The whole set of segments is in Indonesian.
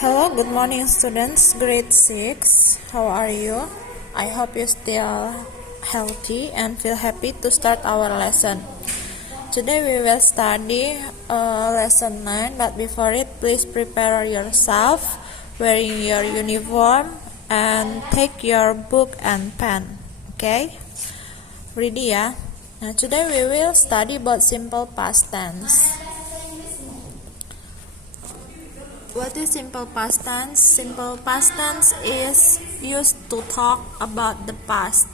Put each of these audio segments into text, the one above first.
Hello, good morning students, grade 6. How are you? I hope you still healthy and feel happy to start our lesson. Today we will study lesson 9, but before it, please prepare yourself, wearing your uniform and take your book and pen. Okay? Ready ya? Now today we will study about simple past tense. What is simple past tense? Simple past tense is used to talk about the past.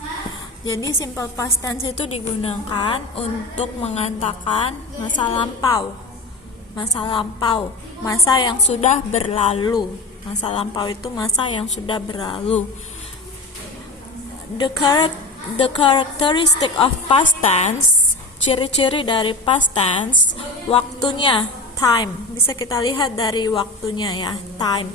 Jadi simple past tense itu digunakan untuk mengatakan masa lampau. Masa yang sudah berlalu. Masa lampau itu masa yang sudah berlalu. The characteristic of past tense, ciri-ciri dari past tense, waktunya, time, bisa kita lihat dari waktunya ya, time.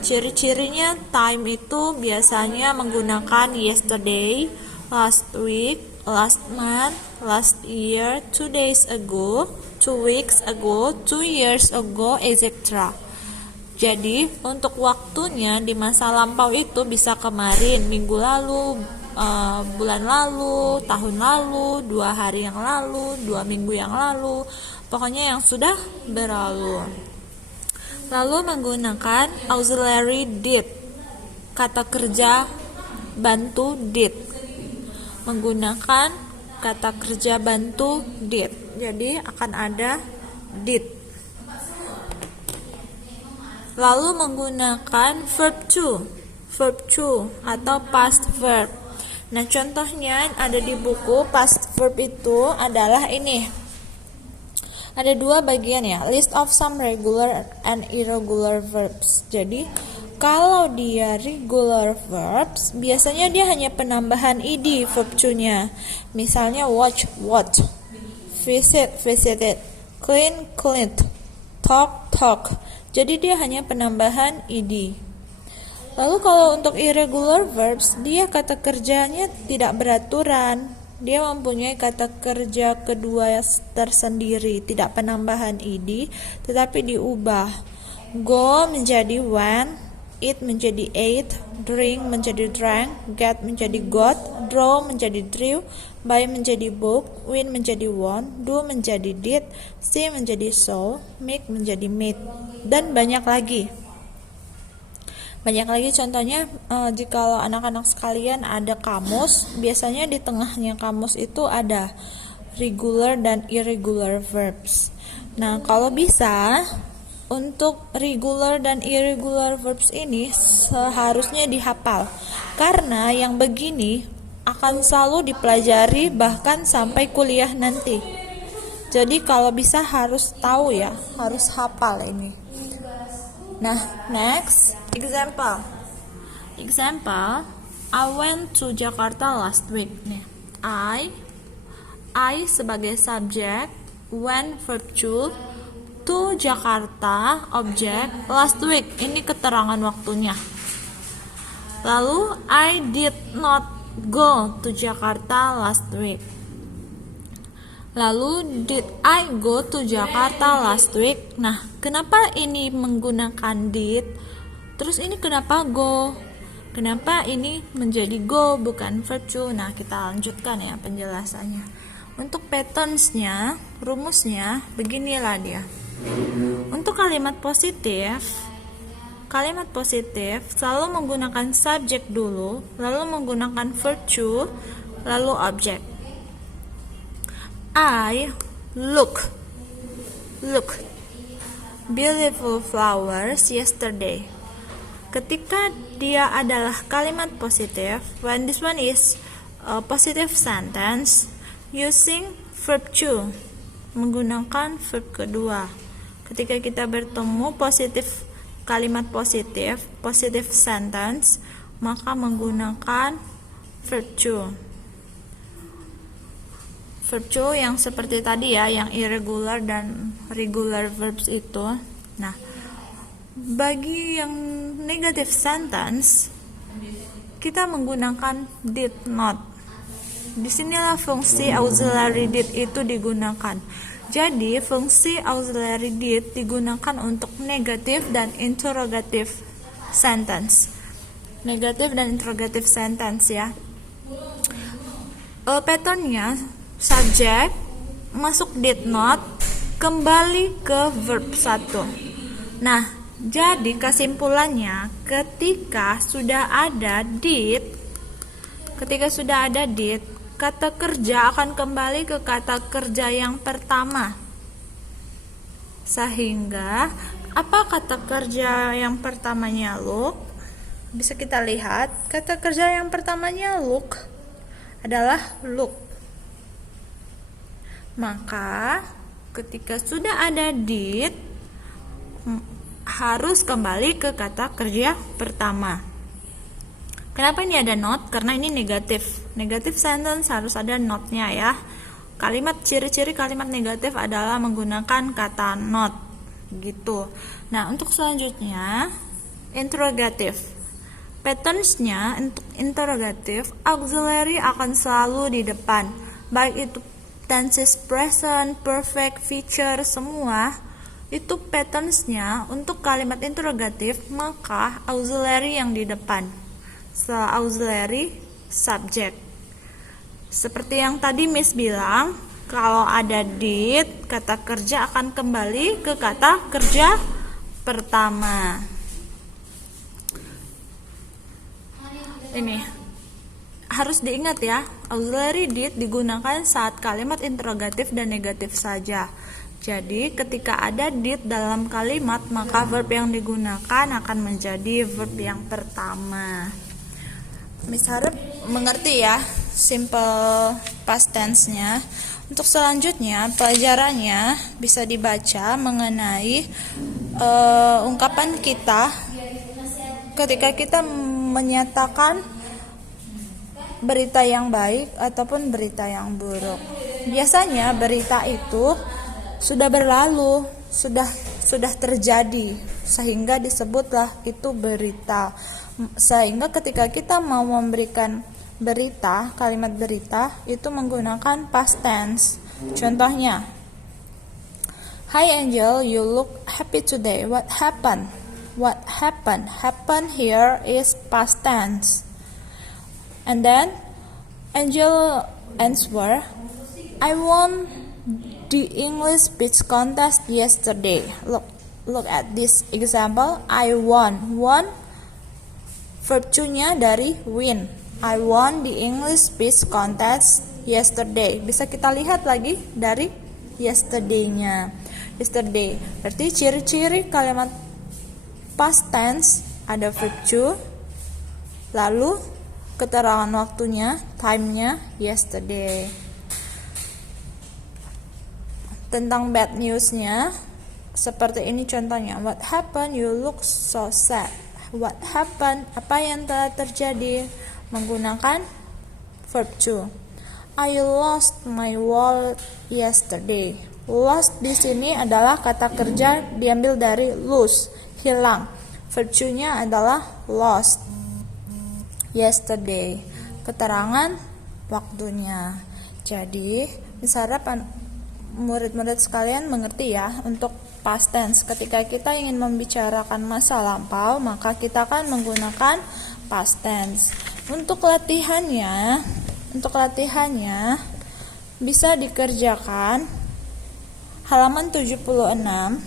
Ciri-cirinya time itu biasanya menggunakan yesterday, last week, last month, last year, 2 days ago, 2 weeks ago, 2 years ago, etc. Jadi untuk waktunya di masa lampau itu bisa kemarin, minggu lalu, bulan lalu, tahun lalu, 2 hari yang lalu, 2 minggu yang lalu, pokoknya yang sudah berlalu. Lalu menggunakan auxiliary did, kata kerja bantu did. Menggunakan kata kerja bantu did. Jadi akan ada did. Lalu menggunakan verb to atau past verb. Nah, contohnya ada di buku past verb itu adalah ini. Ada 2 bagian ya, list of some regular and irregular verbs. Jadi, kalau dia regular verbs, biasanya dia hanya penambahan ed verb to-nya. Misalnya watch, watched, visit, visited, clean, cleaned, talk, talk. Jadi dia hanya penambahan ed. Lalu kalau untuk irregular verbs, dia kata kerjanya tidak beraturan. Dia mempunyai kata kerja kedua tersendiri, tidak penambahan ed, tetapi diubah. Go menjadi went, eat menjadi ate, drink menjadi drank, get menjadi got, draw menjadi drew, buy menjadi bought, win menjadi won, do menjadi did, see menjadi saw, make menjadi made, dan banyak lagi. Contohnya jika anak-anak sekalian ada kamus, biasanya di tengahnya kamus itu ada regular dan irregular verbs. Nah, kalau bisa untuk regular dan irregular verbs ini seharusnya dihafal, karena yang begini akan selalu dipelajari bahkan sampai kuliah nanti. Jadi kalau bisa harus tahu ya, harus hafal ini. Nah, next example, I went to Jakarta last week. I sebagai subjek, went verb to Jakarta objek, last week ini keterangan waktunya. Lalu I did not go to Jakarta last week. Lalu did I go to Jakarta last week? Nah, kenapa ini menggunakan did? Terus ini kenapa go? Kenapa ini menjadi go bukan verb to? Nah, kita lanjutkan ya penjelasannya. Untuk patterns-nya, rumusnya beginilah dia. Untuk kalimat positif selalu menggunakan subjek dulu, lalu menggunakan verb to, lalu objek. I look beautiful flowers yesterday. Ketika dia adalah kalimat positif, when this one is a positive sentence, using verb to, menggunakan verb kedua. Ketika kita bertemu kalimat positive sentence, maka menggunakan verb to. Verb to yang seperti tadi ya, yang irregular dan regular verbs itu. Nah, bagi yang negative sentence, kita menggunakan did not. Disinilah fungsi auxiliary did itu digunakan. Jadi fungsi auxiliary did digunakan untuk negatif dan interrogative sentence. Negatif dan interrogative sentence ya. Patternnya subject masuk did not kembali ke verb 1. Nah, jadi kesimpulannya ketika sudah ada did, kata kerja akan kembali ke kata kerja yang pertama. Sehingga apa kata kerja yang pertamanya look? Bisa kita lihat, kata kerja yang pertamanya look adalah look. Maka ketika sudah ada did harus kembali ke kata kerja pertama. Kenapa ini ada not? Karena ini negatif. Negatif sentence harus ada not-nya ya. Ciri-ciri kalimat negatif adalah menggunakan kata not. Gitu. Nah, untuk selanjutnya interrogative. Patterns-nya untuk interrogative, auxiliary akan selalu di depan. Baik itu tenses present, perfect, future, semua itu patterns-nya untuk kalimat interrogatif, maka auxiliary yang di depan. Auxiliary subject. Seperti yang tadi Miss bilang, kalau ada did, kata kerja akan kembali ke kata kerja pertama. Ini harus diingat ya, auxiliary did digunakan saat kalimat interrogatif dan negatif saja. Jadi ketika ada did dalam kalimat, maka verb yang digunakan akan menjadi verb yang pertama. Miss harap mengerti ya simple past tense-nya. Untuk selanjutnya pelajarannya bisa dibaca mengenai ungkapan kita ketika kita menyatakan berita yang baik ataupun berita yang buruk. Biasanya berita itu sudah berlalu, sudah terjadi, sehingga disebutlah itu berita. Sehingga ketika kita mau memberikan berita, kalimat berita itu menggunakan past tense. Contohnya, Hi Angel, you look happy today. What happened? What happened? Happen here is past tense. And then Angel answer, I won the English speech contest yesterday. Look at this example. I won. Verb to-nya dari win. I won the English speech contest yesterday. Bisa kita lihat lagi dari yesterday-nya. Yesterday. Berarti ciri-ciri kalimat past tense ada verb to, lalu keterangan waktunya, time-nya yesterday. Tentang bad news-nya seperti ini contohnya. What happened? You look so sad. What happened? Apa yang telah terjadi? Menggunakan verb to. I lost my wallet yesterday. Lost di sini adalah kata kerja diambil dari lose, hilang. Verb to-nya adalah lost. Yesterday. Keterangan waktunya. Jadi, harap murid-murid sekalian mengerti ya untuk past tense. Ketika kita ingin membicarakan masa lampau, maka kita akan menggunakan past tense. Untuk latihannya bisa dikerjakan halaman 76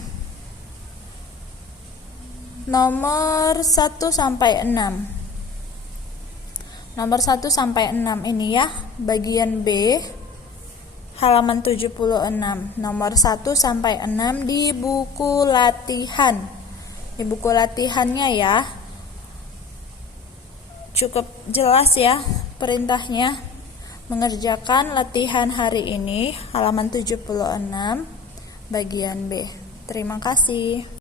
nomor 1 sampai 6. Nomor 1 sampai 6 ini ya, bagian B halaman 76, nomor 1 sampai 6 di buku latihan. Di buku latihannya ya. Cukup jelas ya perintahnya. Mengerjakan latihan hari ini halaman 76 bagian B. Terima kasih.